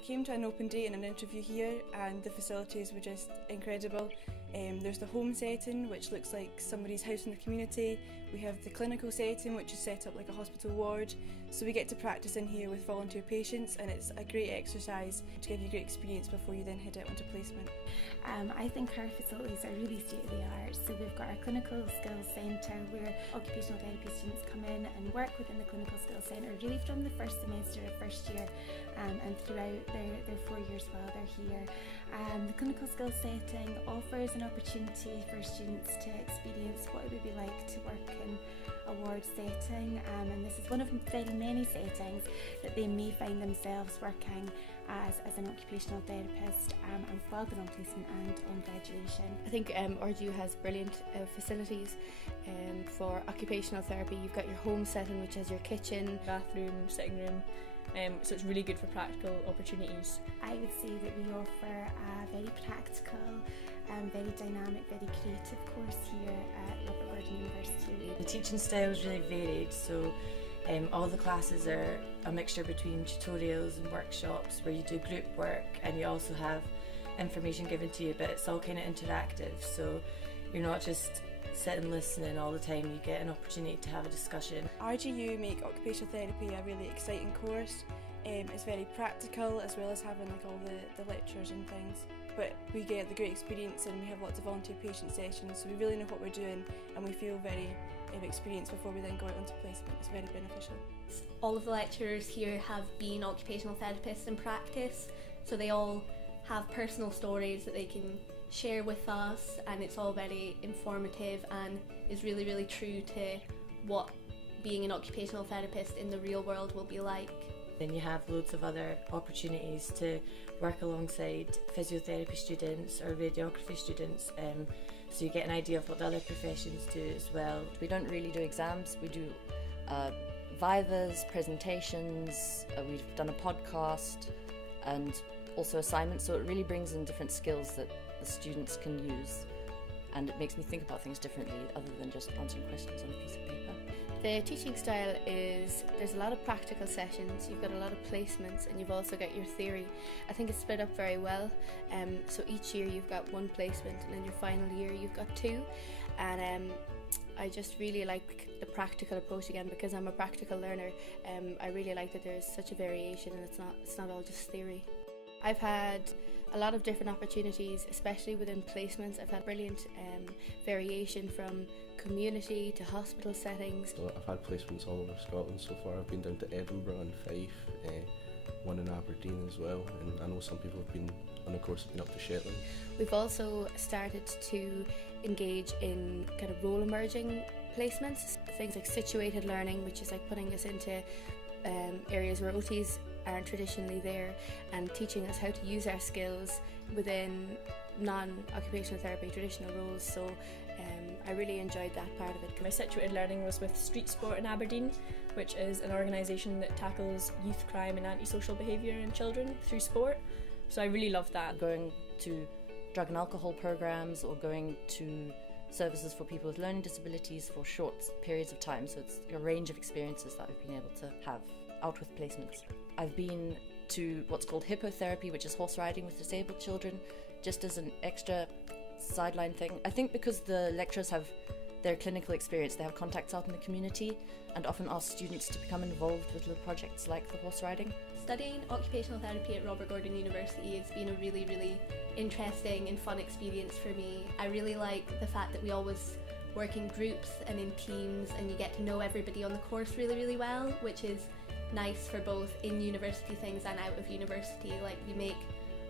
I came to an open day and an interview here, and the facilities were just incredible. There's the home setting, which looks like somebody's house in the community. We have the clinical setting, which is set up like a hospital ward. So we get to practice in here with volunteer patients, and it's a great exercise to give you a great experience before you then head out onto placement. I think our facilities are really state-of-the-art. So we've got our clinical skills centre where occupational therapy students come in and work within the clinical skills centre really from the first semester of first year and throughout their 4 years while they're here. The clinical skills setting offers an opportunity for students to experience what it would be like to work in a ward setting, and this is one of very many settings that they may find themselves working as an occupational therapist while they're on placement and on graduation. I think RGU has brilliant facilities for occupational therapy. You've got your home setting, which has your kitchen, bathroom, sitting room, so it's really good for practical opportunities. I would say that we offer a very practical, very dynamic, very creative course here at Robert Gordon University. The teaching style is really varied, so all the classes are a mixture between tutorials and workshops where you do group work and you also have information given to you, but it's all kind of interactive, so you're not just sitting listening all the time, you get an opportunity to have a discussion. RGU make occupational therapy a really exciting course. It's very practical as well as having like all the lectures and things, but we get the great experience and we have lots of volunteer patient sessions, so we really know what we're doing and we feel very experienced before we then go out onto placement. It's very beneficial. All of the lecturers here have been occupational therapists in practice, so they all have personal stories that they can share with us, and it's all very informative and is really, really true to what being an occupational therapist in the real world will be like. Then you have loads of other opportunities to work alongside physiotherapy students or radiography students, so you get an idea of what the other professions do as well. We don't really do exams, we do vivas, presentations, we've done a podcast and also assignments, so it really brings in different skills that the students can use, and it makes me think about things differently other than just answering questions on a piece of paper. The teaching style is, there's a lot of practical sessions, you've got a lot of placements, and you've also got your theory. I think it's split up very well, so each year you've got one placement and then your final year you've got two, and I just really like the practical approach again because I'm a practical learner. I really like that there's such a variation and it's not all just theory. I've had a lot of different opportunities, especially within placements. I've had brilliant variation from community to hospital settings. So I've had placements all over Scotland so far. I've been down to Edinburgh and Fife, one in Aberdeen as well, and I know some people have been on a course have been up to Shetland. We've also started to engage in kind of role emerging placements, things like situated learning, which is like putting us into areas where OTs aren't traditionally there and teaching us how to use our skills within non-occupational therapy traditional roles, so I really enjoyed that part of it. My situated learning was with Street Sport in Aberdeen, which is an organisation that tackles youth crime and antisocial behaviour in children through sport, so I really loved that. Going to drug and alcohol programs or going to services for people with learning disabilities for short periods of time, so it's a range of experiences that I've been able to have out with placements. I've been to what's called hippotherapy, which is horse riding with disabled children, just as an extra sideline thing. I think because the lecturers have their clinical experience, they have contacts out in the community and often ask students to become involved with little projects like the horse riding. Studying occupational therapy at Robert Gordon University has been a really, really interesting and fun experience for me. I really like the fact that we always work in groups and in teams and you get to know everybody on the course really, really well, which is nice for both in university things and out of university. Like, we make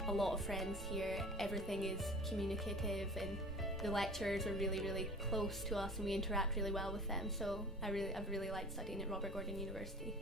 a lot of friends here, everything is communicative and the lecturers are really, really close to us and we interact really well with them, so I've really liked studying at Robert Gordon University.